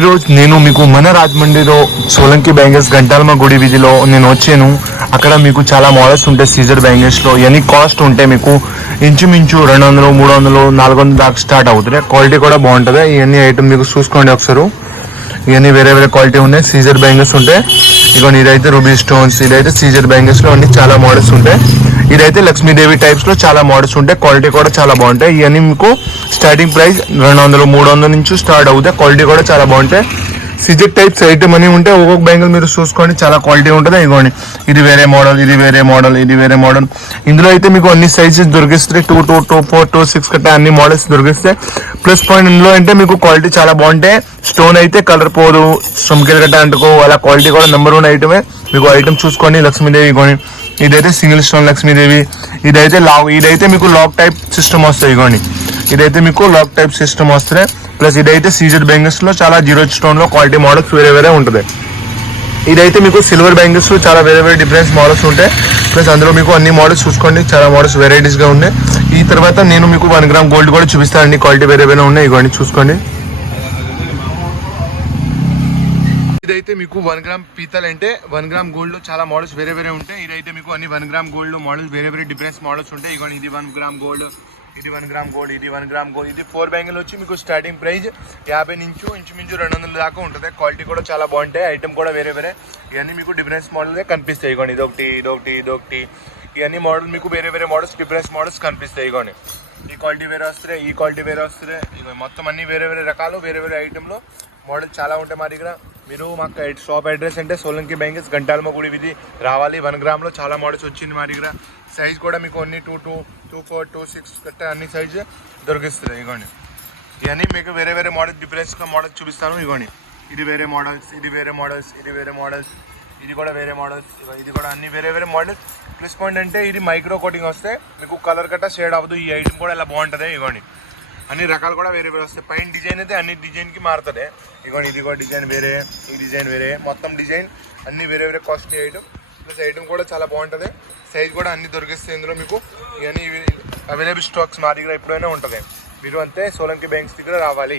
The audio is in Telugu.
ఈరోజు నేను మీకు మన రాజమండ్రిలో సోలంకి బ్యాంగిల్స్ గంటాలమ్మ గుడి వీధిలో నేను వచ్చాను. అక్కడ మీకు చాలా మోడల్స్ ఉంటాయి సీజర్ బ్యాంగిల్స్లో. ఇవన్నీ కాస్ట్ ఉంటాయి మీకు ఇంచుమించు 200, 300, 400 దాకా స్టార్ట్ అవుతుంది. క్వాలిటీ కూడా బాగుంటుంది. ఇవన్నీ ఐటమ్ మీకు చూసుకోండి ఒకసారి. ఇవన్నీ వేరే వేరే క్వాలిటీ ఉన్నాయి. సీజర్ బ్యాంగిల్స్ ఉంటాయి. ఇక ఇదైతే రూబీ స్టోన్స్, ఇదైతే సీజర్ బ్యాంగిల్స్లో అన్ని చాలా మోడల్స్ ఉంటాయి. ఇదైతే లక్ష్మీదేవి టైప్స్లో చాలా మోడల్స్ ఉంటాయి. క్వాలిటీ కూడా చాలా బాగుంటాయి. ఇవన్నీ మీకు స్టార్టింగ్ ప్రైస్ 200, 300 నుంచి స్టార్ట్ అవుతాయి. క్వాలిటీ కూడా చాలా బాగుంటాయి. సీజర్ టైప్స్ ఐటమ్ అని ఉంటే ఒక్కొక్క బ్యాంగిల్ మీరు చూసుకోండి, చాలా క్వాలిటీ ఉంటుంది. ఇదిగోండి, ఇది వేరే మోడల్, ఇది వేరే మోడల్, ఇది వేరే మోడల్. ఇందులో అయితే మీకు అన్ని సైజెస్ దొరికిస్తాయి. 2, 2, 2, 4, 2, 6 కట్టే అన్ని మోడల్స్ దొరికిస్తాయి. ప్లస్ పాయింట్ ఇందులో అంటే మీకు క్వాలిటీ చాలా బాగుంటాయి. స్టోన్ అయితే కలర్ పోదు, సుమ్కిల్ గట్ట అంటుకో, అలా క్వాలిటీ కూడా నెంబర్ 1 ఐటమే. మీకు ఐటమ్ చూసుకోండి. లక్ష్మీదేవి ఇగోండి, ఇదైతే సింగిల్ స్టోన్ లక్ష్మీదేవి. ఇదైతే మీకు లాక్ టైప్ సిస్టమ్ వస్తాయి. ఇగోండి, ఇదైతే మీకు లాక్ టైప్ సిస్టమ్ వస్తాయి. ప్లస్ ఇదైతే సీజర్ బ్యాంగిల్స్ లో చాలా జీరో స్టోన్ లో క్వాలిటీ మోడల్స్ వేరే వేరే ఉంటుంది. ఇదైతే మీకు సిల్వర్ బ్యాంగిల్స్ లో చాలా వేరే వేరే డిఫరెన్స్ మోడల్స్ ఉంటాయి. ప్లస్ అందులో మీకు అన్ని మోడల్స్ చూసుకోండి, చాలా మోడల్స్ వెరైటీస్ గా ఉన్నాయి. ఈ తర్వాత నేను మీకు 1 గ్రామ్ గోల్డ్ కూడా చూపిస్తాను. అన్ని క్వాలిటీ వేరే వేరే ఉన్నాయి. ఇవన్నీ చూసుకోండి. ఇదైతే మీకు 1 గ్రామ్ పీతల్ అంటే 1 గ్రామ్ గోల్డ్ లో చాలా మోడల్స్ వేరే వేరే ఉంటాయి. ఇదైతే మీకు అన్ని 1 గ్రామ్ గోల్డ్ లో మోడల్స్ వేరే వేరే డిఫరెన్స్ మోడల్స్ ఉంటాయి. ఇగోండి, ఇది 1 గ్రామ్ గోల్డ్, ఇది 1 గ్రామ్ గోల్డ్, ఇది 1 గ్రామ్ గోల్డ్. ఇది 4 బ్యాంగిల్ వచ్చి మీకు స్టార్టింగ్ ప్రైస్ 50 నుంచి ఇంచుమించు 200 దాకా ఉంటుంది. క్వాలిటీ కూడా చాలా బాగుంటాయి. ఐటమ్ కూడా వేరే వేరే. ఇవన్నీ మీకు డిఫరెన్స్ మోడల్ కనిపిస్తాయి. ఇగోండి, ఇదొకటి, ఇదొకటి, ఇదొకటి. ఇవన్నీ మోడల్ మీకు వేరే వేరే మోడల్స్ డిఫరెన్స్ మోడల్స్ కనిపిస్తాయి. ఇగోండి, ఈ క్వాలిటీ వేరే వస్తున్నాయి, ఈ క్వాలిటీ వేరే వస్తున్నాయి. ఇక మొత్తం అన్ని వేరే వేరే రకాలు వేరే వేరే ఐటెంలో మోడల్ చాలా ఉంటాయి మా దగ్గర. మీరు మాకు షాప్ అడ్రస్ అంటే సోలంకి బ్యాంగిల్స్ గంటాలమ్మ గుడి వీధి రావాలి. 1 గ్రామ్లో చాలా మోడల్స్ వచ్చింది మా దగ్గర. సైజ్ కూడా మీకు అన్ని 2, 2, 2, 4, 2, 6 కట్టే అన్ని సైజ్ దొరికిస్తుంది. ఇగోండి, ఇవన్నీ మీకు వేరే వేరే మోడల్ డిఫరెన్స్గా మోడల్స్ చూపిస్తాను. ఇగోండి, ఇది వేరే మోడల్స్, ఇది వేరే మోడల్స్, ఇది వేరే మోడల్స్, ఇది కూడా వేరే మోడల్స్, ఇది కూడా అన్ని వేరే వేరే మోడల్స్. ప్లస్ పాయింట్ అంటే ఇది మైక్రో కోటింగ్ వస్తే మీకు కలర్ కట్ట షేడ్ అవ్వదు. ఈ ఐటమ్ కూడా ఇలా బాగుంటుంది. ఇగోండి, అన్ని రకాలు కూడా వేరే వేరే వస్తాయి. పైన డిజైన్ అయితే అన్ని డిజైన్కి మారుతుంది. ఇగోండి, ఇది కూడా డిజైన్ వేరే, ఈ డిజైన్ వేరే, మొత్తం డిజైన్ అన్ని వేరే వేరే కాస్ట్లీ ఐటమ్. ప్లస్ ఐటమ్ కూడా చాలా బాగుంటుంది. సైజ్ కూడా అన్ని దొరికిస్తాయి ఇందులో మీకు. ఇవన్నీ అవైలబుల్ స్టాక్స్ మా దగ్గర ఎప్పుడైనా ఉంటుంది. మీరు అంతే సోలంకి బ్యాంక్స్ దగ్గర రావాలి.